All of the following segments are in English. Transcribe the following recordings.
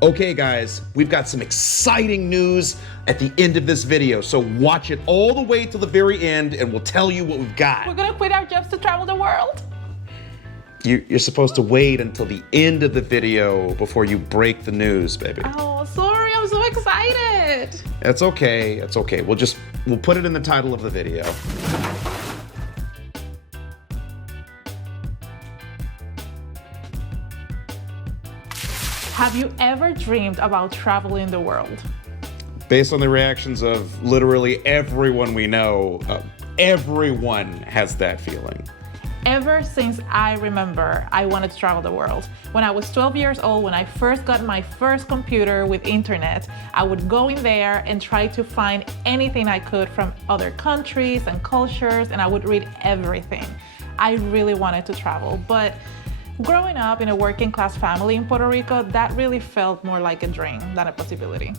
Okay guys, we've got some exciting news at the end of this video, so watch it all the way till the very end and we'll tell you what we've got. We're gonna quit our jobs to travel the world. You're supposed to wait until the end of the video before you break the news, baby. Oh, sorry, I'm so excited. It's okay, it's okay. We'll put it in the title of the video. Have you ever dreamed about traveling the world? Based on the reactions of literally everyone we know, everyone has that feeling. Ever since I remember, I wanted to travel the world. When I was 12 years old, when I first got my first computer with internet, I would go in there and try to find anything I could from other countries and cultures, and I would read everything. I really wanted to travel, but growing up in a working class family in Puerto Rico, that really felt more like a dream than a possibility.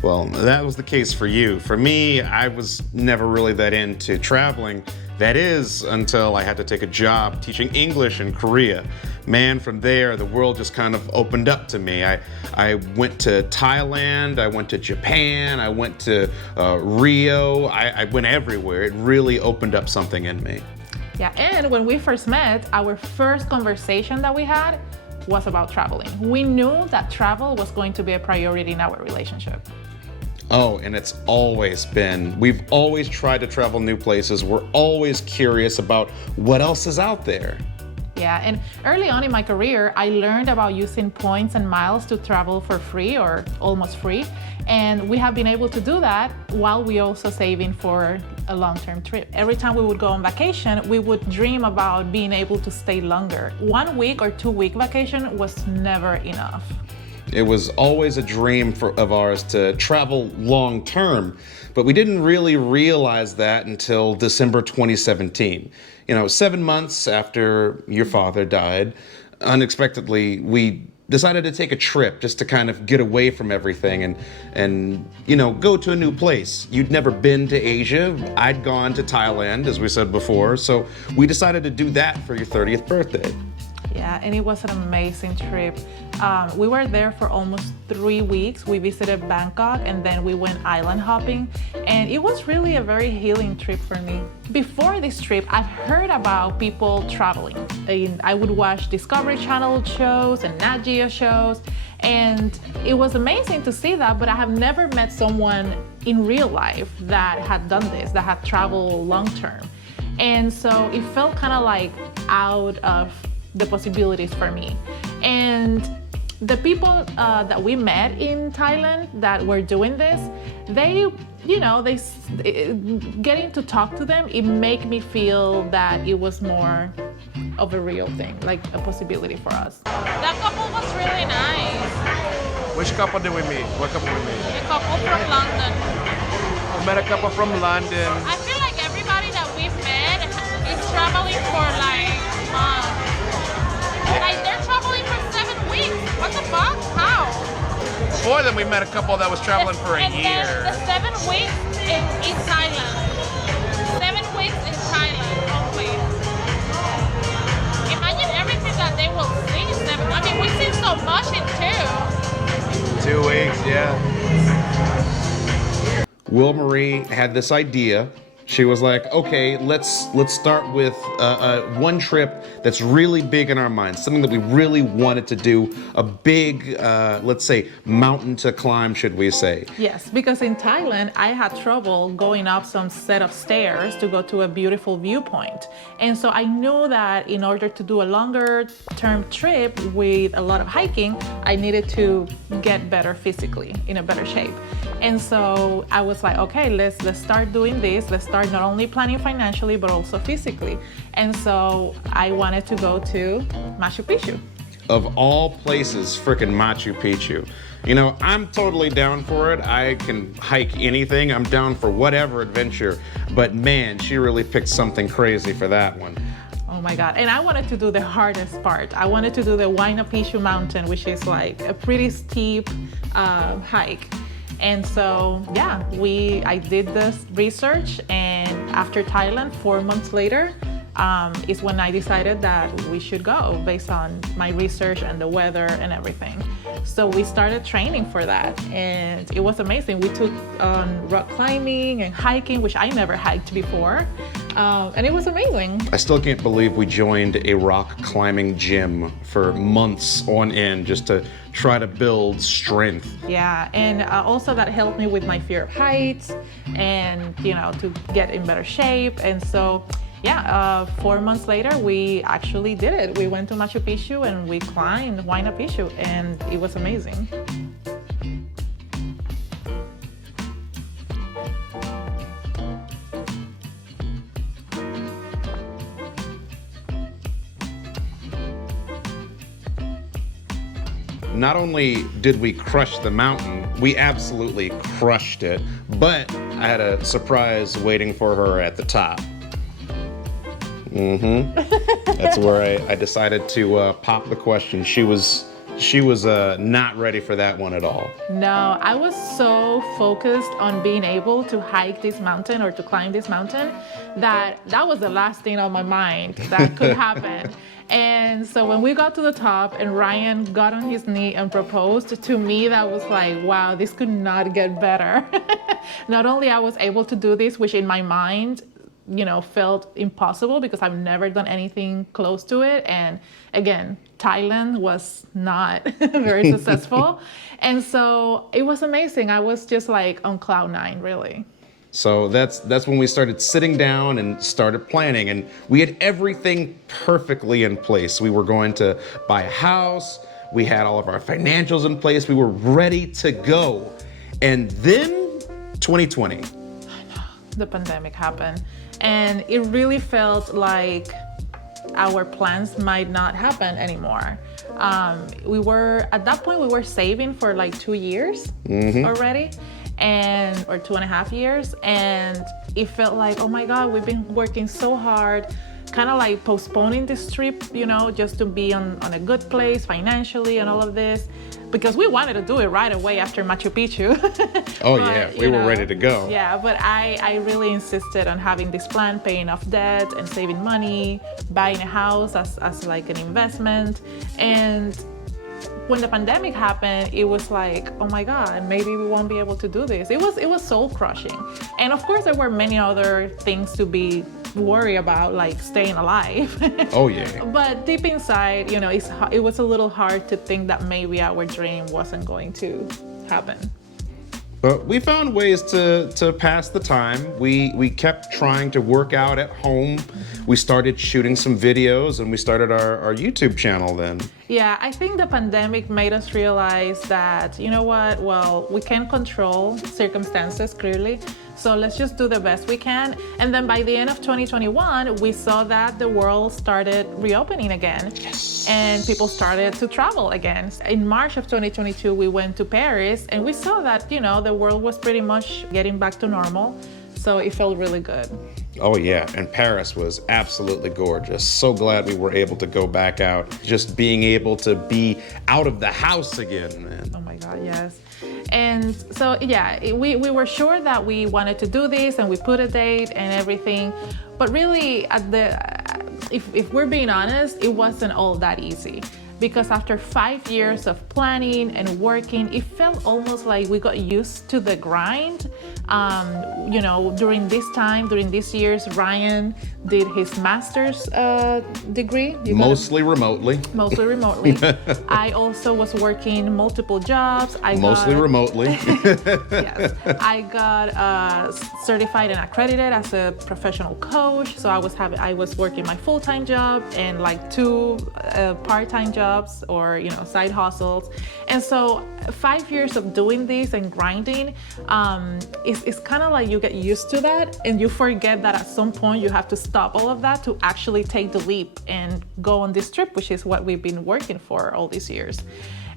Well, that was the case for you. For me, I was never really that into traveling. That is, until I had to take a job teaching English in Korea. Man, from there, the world just kind of opened up to me. I went to Thailand, I went to Japan, I went to Rio, I went everywhere. It really opened up something in me. Yeah, and when we first met, our first conversation that we had was about traveling. We knew that travel was going to be a priority in our relationship. Oh, and it's always been. We've always tried to travel new places. We're always curious about what else is out there. Yeah, and early on in my career, I learned about using points and miles to travel for free or almost free. And we have been able to do that while we also saving for a long-term trip. Every time we would go on vacation, we would dream about being able to stay longer. 1 week or 2 week vacation was never enough. It was always a dream of ours to travel long term, but we didn't really realize that until December 2017. 7 months after your father died, unexpectedly, we decided to take a trip just to kind of get away from everything and go to a new place. You'd never been to Asia. I'd gone to Thailand, as we said before, so we decided to do that for your 30th birthday. Yeah, and it was an amazing trip. We were there for almost 3 weeks. We visited Bangkok and then we went island hopping. And it was really a very healing trip for me. Before this trip, I've heard about people traveling. I would watch Discovery Channel shows and Nat Geo shows. And it was amazing to see that, but I have never met someone in real life that had done this, that had traveled long term. And so it felt kind of like out of the possibilities for me. And the people that we met in Thailand that were doing this, getting to talk to them, it made me feel that it was more of a real thing, like a possibility for us. That couple was really nice. Which couple did we meet? What couple we meet? The couple from London. We met a couple from London. I feel like everybody that we've met is traveling for like months. Like they're traveling for 7 weeks. What the fuck? How? Before then, we met a couple that was traveling for a and year. Then the 7 weeks in Thailand. 7 weeks in Thailand only. Imagine everything that they will see. I mean, we've seen so much in 2 weeks, yeah. Will Marie had this idea. She was like, okay, let's start with one trip that's really big in our minds, something that we really wanted to do, a big, let's say, mountain to climb, should we say. Yes, because in Thailand, I had trouble going up some set of stairs to go to a beautiful viewpoint. And so I knew that in order to do a longer term trip with a lot of hiking, I needed to get better physically, in a better shape. And so I was like, okay, let's start doing this. Let's start not only planning financially, but also physically. And so I wanted to go to Machu Picchu. Of all places, frickin' Machu Picchu. I'm totally down for it. I can hike anything. I'm down for whatever adventure. But man, she really picked something crazy for that one. Oh my God. And I wanted to do the hardest part. I wanted to do the Huayna Picchu mountain, which is like a pretty steep hike. And so, yeah, I did this research, and after Thailand, 4 months later, is when I decided that we should go based on my research and the weather and everything. So we started training for that, and it was amazing. We took rock climbing and hiking, which I never hiked before, and it was amazing. I still can't believe we joined a rock climbing gym for months on end just to try to build strength. Yeah, and also that helped me with my fear of heights and, to get in better shape. And so, 4 months later, we actually did it. We went to Machu Picchu and we climbed Huayna Picchu, and it was amazing. Not only did we crush the mountain, we absolutely crushed it, but I had a surprise waiting for her at the top. That's where I decided to pop the question. She was not ready for that one at all. No, I was so focused on being able to hike this mountain or to climb this mountain that was the last thing on my mind that could happen. And so when we got to the top and Ryan got on his knee and proposed, to me that was like, wow, this could not get better. Not only I was able to do this, which in my mind, felt impossible because I've never done anything close to it. And again, Thailand was not very successful. And so it was amazing. I was just like on cloud nine, really. So that's when we started sitting down and started planning, and we had everything perfectly in place. We were going to buy a house. We had all of our financials in place. We were ready to go. And then 2020. The pandemic happened, and it really felt like our plans might not happen anymore. At that point we were saving for like 2 years already, or 2.5 years, and it felt like, oh my God, we've been working so hard, kind of like postponing this trip, just to be on a good place financially and all of this, because we wanted to do it right away after Machu Picchu. Oh but, yeah, we were ready to go. Yeah, but I really insisted on having this plan, paying off debt and saving money, buying a house as like an investment. And when the pandemic happened, it was like, oh my God, maybe we won't be able to do this. It was soul crushing. And of course there were many other things to be worried about, like staying alive. Oh yeah. But deep inside, it was a little hard to think that maybe our dream wasn't going to happen. But we found ways to pass the time. We kept trying to work out at home. We started shooting some videos, and we started our YouTube channel then. Yeah, I think the pandemic made us realize that, well, we can't control circumstances clearly. So let's just do the best we can. And then by the end of 2021, we saw that the world started reopening again. Yes. And people started to travel again. In March of 2022, we went to Paris, and we saw that, the world was pretty much getting back to normal. So it felt really good. Oh yeah, and Paris was absolutely gorgeous. So glad we were able to go back out. Just being able to be out of the house again, man. Oh my God, yes. And so, we were sure that we wanted to do this, and we put a date and everything. But really, if we're being honest, it wasn't all that easy. Because after 5 years of planning and working, it felt almost like we got used to the grind. During these years, Ryan did his master's degree. Mostly remotely. Mostly remotely. I also was working multiple jobs. Mostly remotely. Yes. I got certified and accredited as a professional coach. So I was working my full-time job and like 2 part-time jobs or side hustles. And so 5 years of doing this and grinding, it's kind of like you get used to that, and you forget that at some point you have to stop all of that to actually take the leap and go on this trip, which is what we've been working for all these years.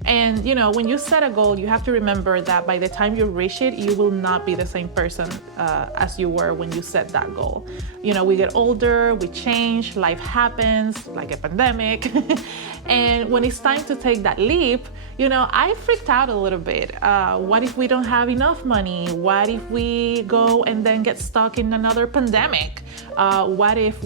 And when you set a goal, you have to remember that by the time you reach it, you will not be the same person as you were when you set that goal. We get older, we change, life happens, like a pandemic. And when it's time to take that leap, you know, I freaked out a little bit. What if we don't have enough money? What if we go and then get stuck in another pandemic? What if,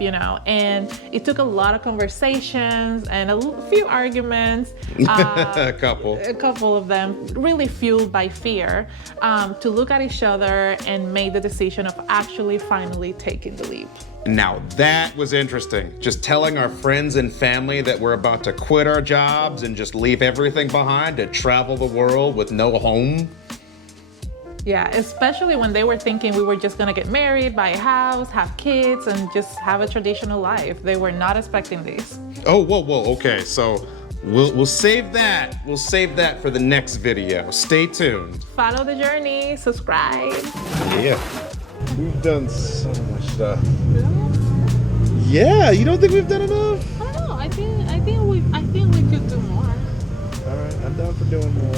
you know? And it took a lot of conversations and a few arguments. A couple. A couple of them, really fueled by fear, to look at each other and make the decision of actually finally taking the leap. Now that was interesting. Just telling our friends and family that we're about to quit our jobs and just leave everything behind to travel the world with no home. Yeah, especially when they were thinking we were just gonna get married, buy a house, have kids, and just have a traditional life. They were not expecting this. Oh, whoa, okay, so we'll save that. We'll save that for the next video. Stay tuned. Follow the journey, subscribe. Yeah. We've done so much stuff. Yeah, you don't think we've done enough? I don't know. I think we could do more. All right, I'm down for doing more.